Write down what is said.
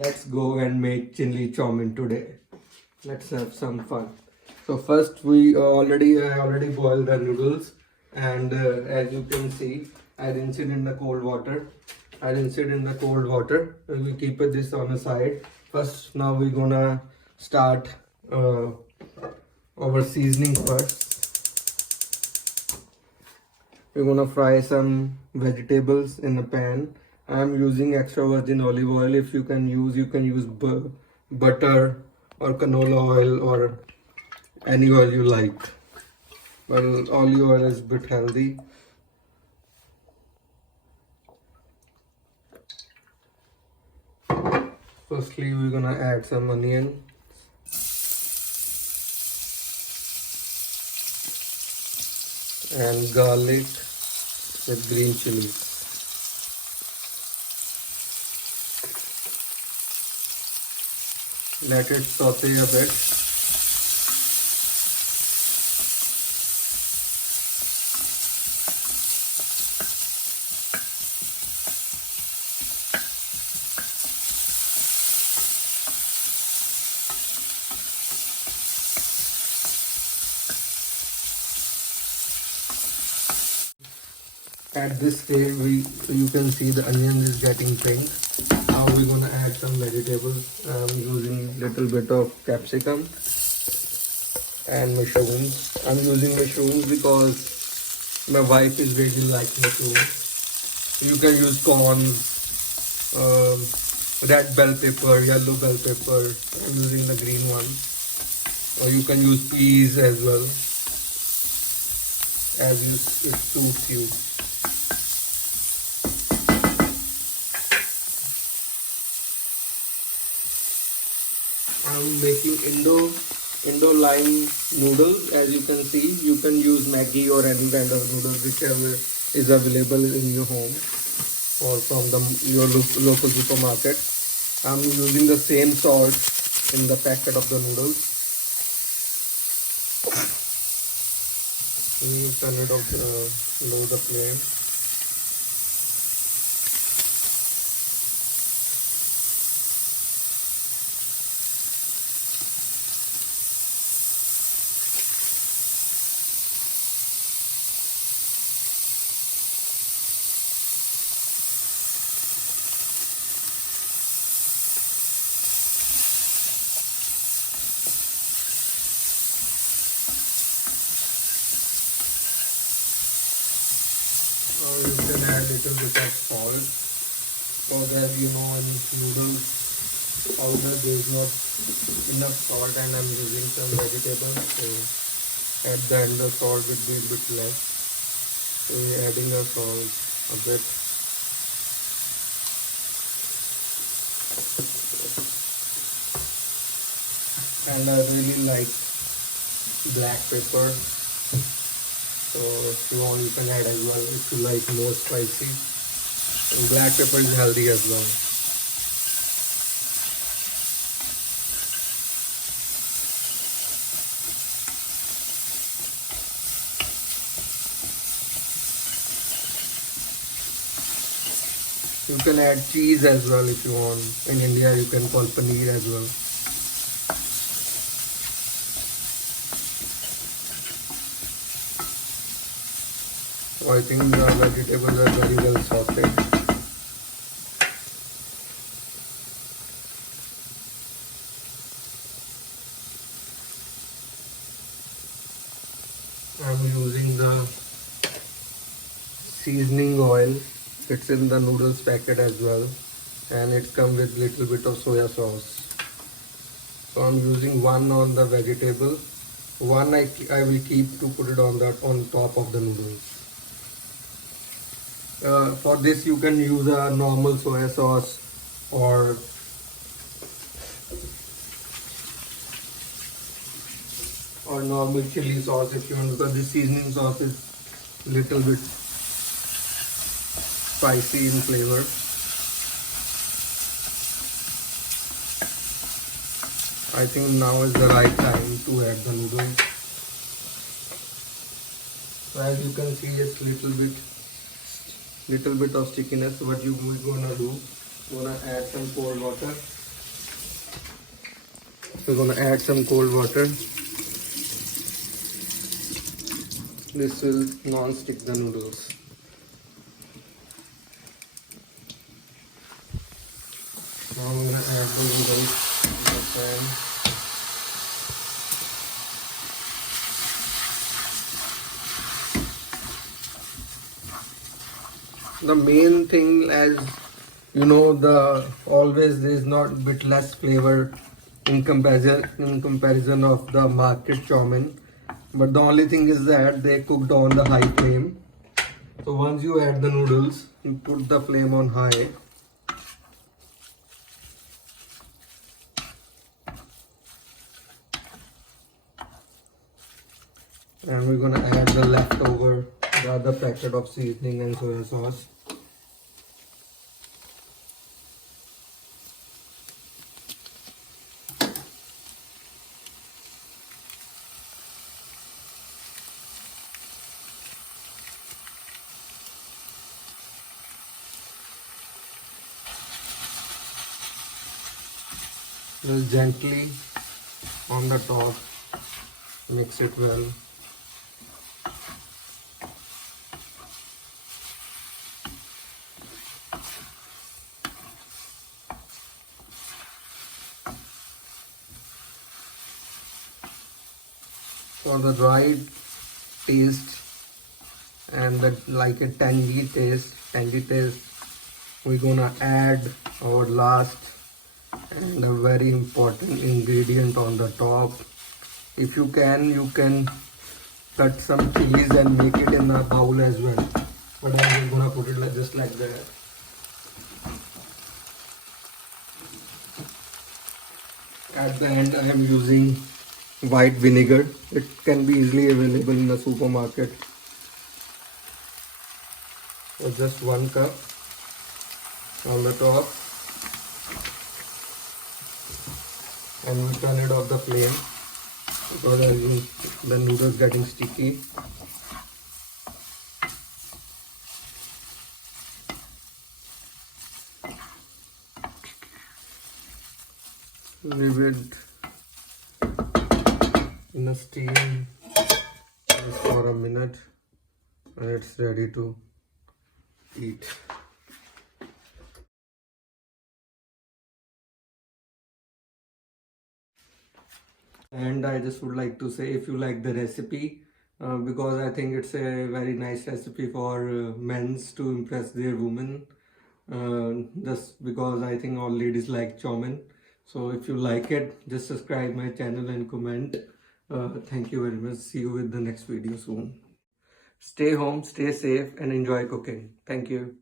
Let's go and make chili chow mein today. Let's have some fun. So first we I already boiled the noodles, and as you can see, I rinsed it in the cold water. We keep it this on the side. First, now we're gonna start our seasoning first. We're gonna fry some vegetables in a pan. I'm using extra virgin olive oil. If you can use butter or canola oil or any oil you like. Well, olive oil is a bit healthy. Firstly, we're gonna add some onion and garlic with green chilies. Let it saute a bit. At this stage, you can see the onion is getting pink. Now we're gonna add some vegetables. I'm using little bit of capsicum and mushrooms. I'm using mushrooms because my wife is really like mushrooms. You can use corn, um, red bell pepper, yellow bell pepper. I'm using the green one. Or you can use peas as well, it suits you. I'm making Indo lime noodles. As you can see, you can use Maggi or any kind of noodles whichever is available in your home or from your local supermarket. I'm using the same salt in the packet of the noodles. Turn it off, low the flame. Or you can add little bit of salt, because as you know in noodles powder there is not enough salt, and I'm using some vegetables, so at the end the salt will be a bit less. So we're adding the salt a bit. And I really like black pepper. So if you want, you can add as well if you like more spicy. And black pepper is healthy as well. You can add cheese as well if you want. In India, you can call paneer as well. So I think the vegetables are very well sauteed. I'm using the seasoning oil. It's in the noodles packet as well, and it comes with little bit of soya sauce. So I'm using one on the vegetable, one I will keep to put it on top of the noodles. For this you can use a normal soya sauce or normal chili sauce if you want, because this seasoning sauce is little bit spicy in flavor. I think now is the right time to add the noodles. So as you can see, it's little bit of stickiness. What we're gonna do, gonna add some cold water We're gonna add some cold water. This will non-stick the noodles. Now I'm gonna add the noodles in the pan. The main thing, as you know, the always there is not bit less flavor in comparison of the market chow mein, but the only thing is that they cooked on the high flame. So once you add the noodles, you put the flame on high. And we're gonna add the leftover, the other packet of seasoning and soya sauce. Just gently on the top, mix it well. For the right taste and like a tangy taste, we're gonna add our last and a very important ingredient on the top. If you can cut some chilies and make it in a bowl as well, but I'm gonna put it just like that. At the end, I am using white vinegar. It can be easily available in the supermarket. So just 1 cup on the top, and we turn it off the flame because the noodles getting sticky. Leave it in a steam just for a minute and it's ready to eat. And I just would like to say, if you like the recipe, because I think it's a very nice recipe for men's to impress their women, just because I think all ladies like chow mein. So if you like it, just subscribe my channel and comment. Thank you very much. See you with the next video soon. Stay home, stay safe and enjoy cooking. Thank you.